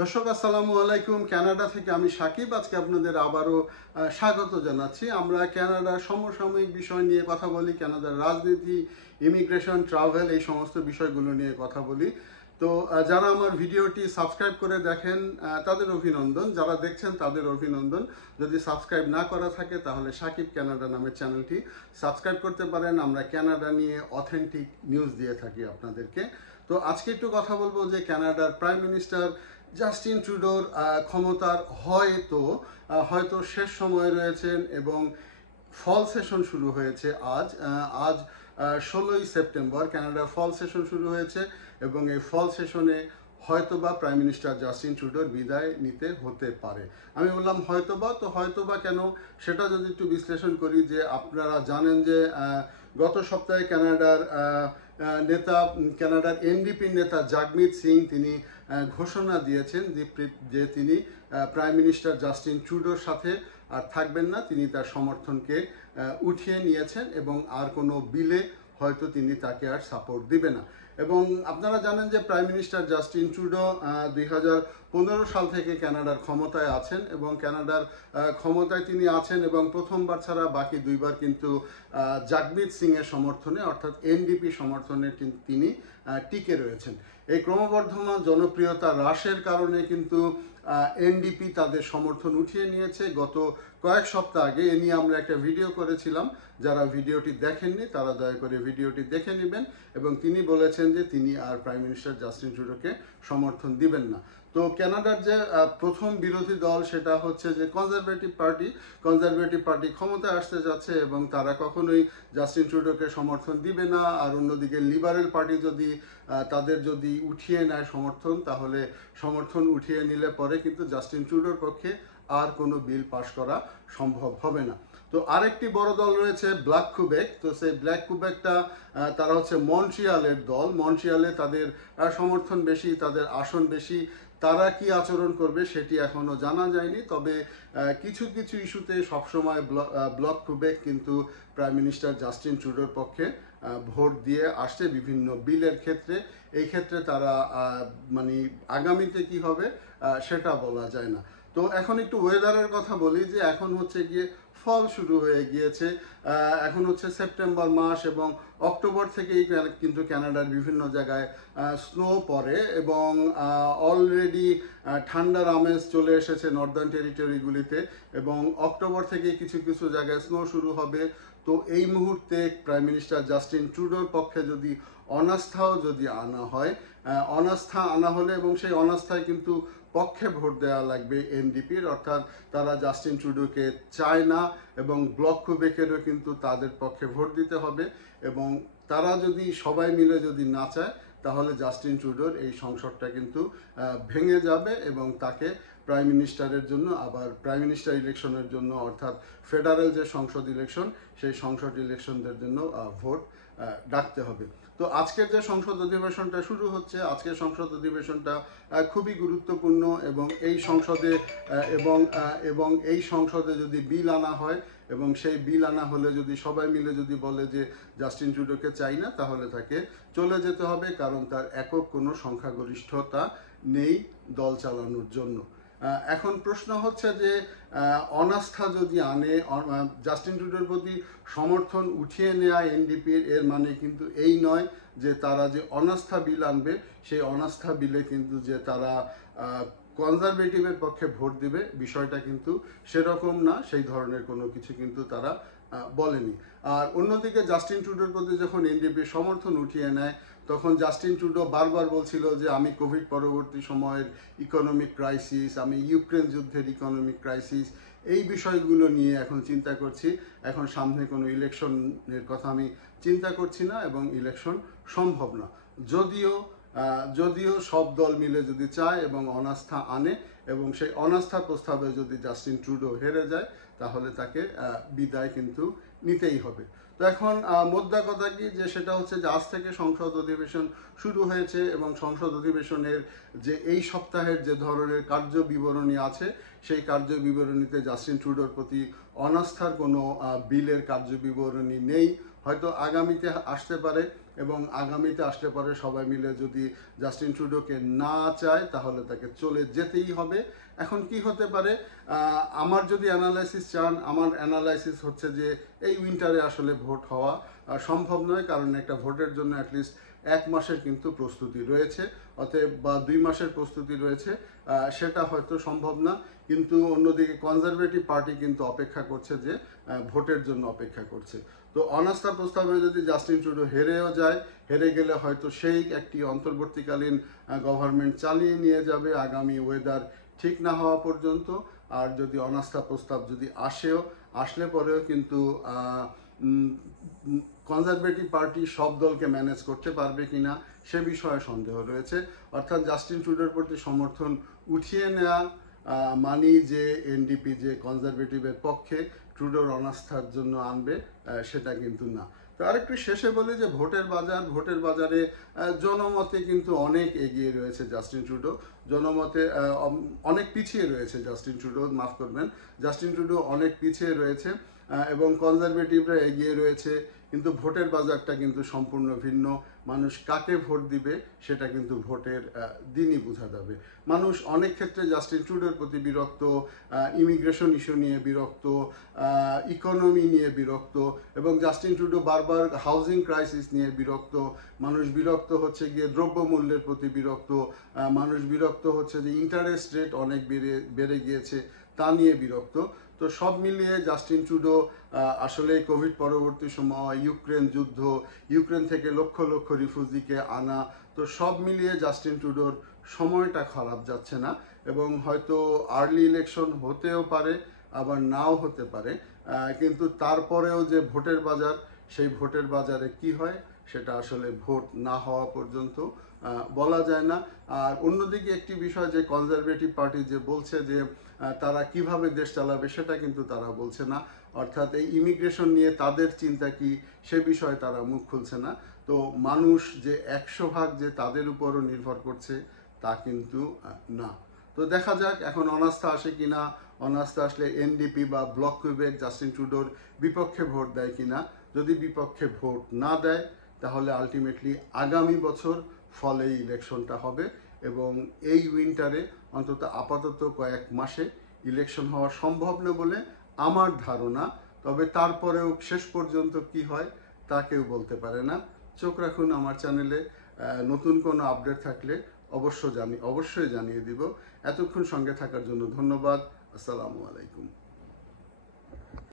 দর্শক আসসালামু আলাইকুম। কানাডা থেকে আমি সাকিব আজকে আপনাদের আবারও স্বাগত জানাচ্ছি। আমরা কানাডার সমসাময়িক বিষয় নিয়ে কথা বলি, কানাডার রাজনীতি, ইমিগ্রেশন, ট্রাভেল এই সমস্ত বিষয়গুলো নিয়ে কথা বলি। তো যারা আমার ভিডিওটি সাবস্ক্রাইব করে দেখেন তাদের অভিনন্দন, যারা দেখছেন তাদের অভিনন্দন। যদি সাবস্ক্রাইব না করা থাকে তাহলে সাকিব কানাডা নামের চ্যানেলটি সাবস্ক্রাইব করতে পারেন। আমরা কানাডা নিয়ে অথেন্টিক নিউজ দিয়ে থাকি আপনাদেরকে। তো আজকে একটু কথা বলবো যে কানাডার প্রাইম মিনিস্টার জাস্টিন ট্রুডোর ক্ষমতার হয়তো শেষ সময়ে রয়েছেন এবং ফল সেশন শুরু হয়েছে আজ 16ই সেপ্টেম্বর কানাডার ফল সেশন শুরু হয়েছে এবং এই ফল সেশনে হয়তোবা প্রাইম মিনিস্টার জাস্টিন ট্রুডোর বিদায় নিতে হতে পারে। আমি বললাম হয়তোবা কেন সেটা যদি একটু বিশ্লেষণ করি, যে আপনারা জানেন যে গত সপ্তাহে কানাডার এনডিপির নেতা জাগমিত সিং তিনি ঘোষণা দিয়েছেন যে তিনি প্রাইম মিনিস্টার জাস্টিন ট্রুডোর সাথে আর থাকবেন না। তিনি তার সমর্থনকে উঠিয়ে নিয়েছেন এবং আর কোনো বিলে হয়তো তিনি তাকে আর সাপোর্ট দিবে না। এবং আপনারা জানেন যে প্রাইম মিনিস্টার জাস্টিন ট্রুডো 2015 সাল থেকে কানাডার ক্ষমতায় আছেন এবং কানাডার ক্ষমতায় তিনি আছেন এবং প্রথমবার ছাড়া বাকি দুইবার কিন্তু জাগমিত সিং এর সমর্থনে অর্থাৎ এনডিপি সমর্থনে তিনি টিকে রয়েছেন। এই ক্রমবর্ধমান জনপ্রিয়তা হ্রাসের কারণে কিন্তু এনডিপি তাদের সমর্থন উঠিয়ে নিয়েছে। গত কয়েক সপ্তাহ আগে এ নিয়ে আমরা একটা ভিডিও করেছিলাম, যারা ভিডিওটি দেখেননি তারা দয়া করে ভিডিওটি দেখে নেবেন। এবং তিনি বলেছেন যে তিনি আর প্রাইম মিনিস্টার জাস্টিন ট্রুডোকে সমর্থন দিবেন না। তো কানাডার যে প্রথম বিরোধী দল সেটা হচ্ছে যে কনজারভেটিভ পার্টি ক্ষমতায় আসতে যাচ্ছে এবং তারা কখনোই জাস্টিন ট্রুডোকে সমর্থন দিবে না। আর অন্যদিকে লিবারেল পার্টি তাদের যদি উঠিয়ে নেয় সমর্থন, তাহলে সমর্থন উঠিয়ে নিলে পরে কিন্তু জাস্টিন ট্রুডোর পক্ষে আর কোনো বিল পাস করা সম্ভব হবে না। তো আরেকটি বড় দল রয়েছে ব্ল্যাক কুবেক। তো সেই ব্ল্যাক কুবেকটা তারা হচ্ছে মন্ট্রিয়ালের দল। মন্ট্রিয়ালে তাদের সমর্থন বেশি, তাদের আসন বেশি। তারা কি আচরণ করবে সেটি এখনো জানা যায়নি, তবে কিছু কিছু ইস্যুতে সবসময় ব্ল্যাক কুবেক কিন্তু প্রাইম মিনিস্টার জাস্টিন ট্রুডোর পক্ষে ভোট দিয়ে আসছে বিভিন্ন বিলের ক্ষেত্রে। এই ক্ষেত্রে তারা মানে আগামীতে কি হবে সেটা বলা যায় না। তো এখন একটু ওয়েদারের কথা বলি, যে এখন হচ্ছে গিয়ে ফল শুরু হয়ে গিয়েছে। এখন হচ্ছে সেপ্টেম্বর মাস এবং অক্টোবর থেকেই কিন্তু কানাডার বিভিন্ন জায়গায় স্নো পড়ে এবং অলরেডি ঠান্ডার আমেজ চলে এসেছে নর্দার্ন টেরিটরিগুলিতে এবং অক্টোবর থেকে কিছু কিছু জায়গায় স্নো শুরু হবে। তো এই মুহূর্তে প্রাইম মিনিস্টার জাস্টিন ট্রুডোর পক্ষে যদি অনাস্থাও আনা হলে এবং সেই অনাস্থায় কিন্তু পক্ষে ভোট দেওয়া লাগবে এনডিপির, অর্থাৎ তারা জাস্টিন ট্রুডোকে চায় না এবং ব্লক কুবেকেরও কিন্তু তাদের পক্ষে ভোট দিতে হবে। এবং তারা যদি সবাই মিলে যদি না চায় তাহলে জাস্টিন ট্রুডোর এই সংসদটা কিন্তু ভেঙে যাবে এবং তাকে প্রাইম মিনিস্টারের জন্য আবার প্রাইম মিনিস্টার ইলেকশনের জন্য অর্থাৎ ফেডারেল যে সংসদ ইলেকশন সেই সংসদ ইলেকশনদের জন্য ভোট ডাকতে হবে। তো আজকের যে সংসদ অধিবেশনটা শুরু হচ্ছে, আজকের সংসদ অধিবেশনটা খুবই গুরুত্বপূর্ণ এবং এই সংসদে যদি বিল আনা হয় এবং সেই বিল আনা হলে যদি সবাই মিলে যদি বলে যে জাস্টিন ট্রুডোকে চাই না, তাহলে তাকে চলে যেতে হবে, কারণ তার একক কোনো সংখ্যাগরিষ্ঠতা নেই দল চালানোর জন্য। এখন প্রশ্ন হচ্ছে যে অনাস্থা যদি আনে, জাস্টিন ট্রুডোর প্রতি সমর্থন উঠিয়ে নেওয়া এনডিপির, এর মানে কিন্তু এই নয় যে তারা যে অনাস্থা বিল আনবে সেই অনাস্থা বিলে কিন্তু যে তারা কনজারভেটিভের পক্ষে ভোট দিবে, বিষয়টা কিন্তু সেরকম না। সেই ধরনের কোনো কিছু কিন্তু তারা বলেনি। আর অন্যদিকে জাস্টিন ট্রুডোর প্রতি যখন এনডিপি সমর্থন উঠিয়ে নেয় তখন জাস্টিন ট্রুডো বারবার বলছিল যে আমি কোভিড পরবর্তী সময়ের ইকোনমিক ক্রাইসিস, আমি ইউক্রেন যুদ্ধের ইকোনমিক ক্রাইসিস, এই বিষয়গুলো নিয়ে এখন চিন্তা করছি। এখন সামনে কোনো ইলেকশনের কথা আমি চিন্তা করছি না এবং ইলেকশন সম্ভব না। যদিও সব দল মিলে যদি চায় এবং অনাস্থা আনে এবং সেই অনাস্থা প্রস্তাবে যদি জাস্টিন ট্রুডো হেরে যায় তাহলে তাকে বিদায় কিন্তু নিতেই হবে। তো এখন মোদ্দা কথা কি, যে সেটা হচ্ছে যে আজ থেকে সংসদ অধিবেশন শুরু হয়েছে এবং সংসদ অধিবেশনের যে এই সপ্তাহের যে ধরনের কার্য বিবরণী আছে সেই কার্য বিবরণীতে জাস্টিন ট্রুডোর প্রতি অনাস্থার কোনো বিলের কার্য বিবরণী নেই। হয়তো আগামীতে আসতে পারে এবং আগামীতে আসলে পরে সবাই মিলে যদি জাস্টিন ট্রুডোকে না চায় তাহলে তাকে চলে যেতেই হবে। এখন কি হতে পারে, আমার যদি অ্যানালাইসিস চান, আমার অ্যানালাইসিস হচ্ছে যে এই উইন্টারে আসলে ভোট হওয়া সম্ভব নয়, কারণ একটা ভোটের জন্য অ্যাটলিস্ট 1 মাসের কিন্তু প্রস্তুতি রয়েছে, অতএব বা 2 মাসের প্রস্তুতি রয়েছে, সেটা হয়তো সম্ভব না। কিন্তু অন্যদিকে কনজারভেটিভ পার্টি কিন্তু অপেক্ষা করছে যে ভোটের জন্য অপেক্ষা করছে। তো অনাস্থা প্রস্তাবে যদি জাস্টিন ট্রুডো হেরেও যায়, হেরে গেলে হয়তো সেই একটি অন্তর্বর্তীকালীন গভর্নমেন্ট চালিয়ে নিয়ে যাবে আগামী ওয়েদার ঠিক না হওয়া পর্যন্ত। আর যদি অনাস্থা প্রস্তাব যদি আসলে পরেও কিন্তু কনজারভেটিভ পার্টি সব দলকে ম্যানেজ করতে পারবে কিনা সে বিষয়ে সন্দেহ রয়েছে। অর্থাৎ জাস্টিন ট্রুডোর প্রতি সমর্থন উঠিয়ে নেওয়া মানি যে এনডিপি যে কনজারভেটিভের পক্ষে ট্রুডোর অনাস্থার জন্য আনবে, সেটা কিন্তু না। তো আরেকটু শেষে বলি যে ভোটের বাজারে জনমতে কিন্তু অনেক এগিয়ে রয়েছে জাস্টিন ট্রুডো, জনমতে অনেক পিছিয়ে রয়েছে জাস্টিন ট্রুডো, মাফ করবেন, জাস্টিন ট্রুডো অনেক পিছিয়ে রয়েছে এবং কনজারভেটিভরা এগিয়ে রয়েছে। কিন্তু ভোটের বাজারটা কিন্তু সম্পূর্ণ ভিন্ন। মানুষ কাকে ভোট দিবে সেটা কিন্তু ভোটের দিনই বোঝা যাবে। মানুষ অনেক ক্ষেত্রে জাস্টিন ট্রুডোর প্রতি বিরক্ত, ইমিগ্রেশন ইস্যু নিয়ে বিরক্ত, ইকোনমি নিয়ে বিরক্ত, এবং জাস্টিন ট্রুডো বারবার হাউজিং ক্রাইসিস নিয়ে বিরক্ত। মানুষ বিরক্ত হচ্ছে গিয়ে দ্রব্যমূল্যের প্রতি বিরক্ত, মানুষ বিরক্ত হচ্ছে যে ইন্টারেস্ট রেট অনেক বেড়ে গিয়েছে তা নিয়ে বিরক্ত। তো সব মিলিয়ে জাস্টিন ট্রুডো আসলে কোভিড পরবর্তী সময় ইউক্রেন যুদ্ধ, ইউক্রেন থেকে লক্ষ লক্ষ রিফিউজিকে আনা, তো সব মিলিয়ে জাস্টিন ট্রুডোর সময়টা খারাপ যাচ্ছে না। এবং হয়তো আর্লি ইলেকশন হতেও পারে, আবার নাও হতে পারে, কিন্তু তারপরেও যে ভোটের বাজার, সেই ভোটের বাজারে কি হয় সেটা আসলে ভোট না হওয়া পর্যন্ত বলা যায় না। আর অন্যদিকে একটি বিষয় যে কনজারভেটিভ পার্টি যে বলছে যে তারা কিভাবে দেশ চালাবে সেটা কিন্তু তারা বলছে না। অর্থাৎ এই ইমিগ্রেশন নিয়ে তাদের চিন্তা কি সে বিষয়ে তারা মুখ খুলছে না। তো মানুষ যে 100% যে তাদের উপরও নির্ভর করছে তা কিন্তু না। তো দেখা যাক এখন অনাস্থা আসে কিনা, অনাস্থা আসলে এনডিপি বা ব্লক কুইবেক জাস্টিন ট্রুডোর বিপক্ষে ভোট দেয় কিনা। যদি বিপক্ষে ভোট না দেয় তাহলে আলটিমেটলি আগামী বছর ফলে ইলেকশনটা হবে এবং এই উইন্টারে অন্তত আপাতত কয়েক মাসে ইলেকশন হওয়া সম্ভব না বলে আমার ধারণা। তবে তারপরেও শেষ পর্যন্ত কি হয় তা কেউ বলতে পারে না। চোখ রাখুন আমার চ্যানেলে, নতুন কোনো আপডেট থাকলে অবশ্যই জানিয়ে দিব। এতক্ষণ সঙ্গে থাকার জন্য ধন্যবাদ। আসসালামু আলাইকুম।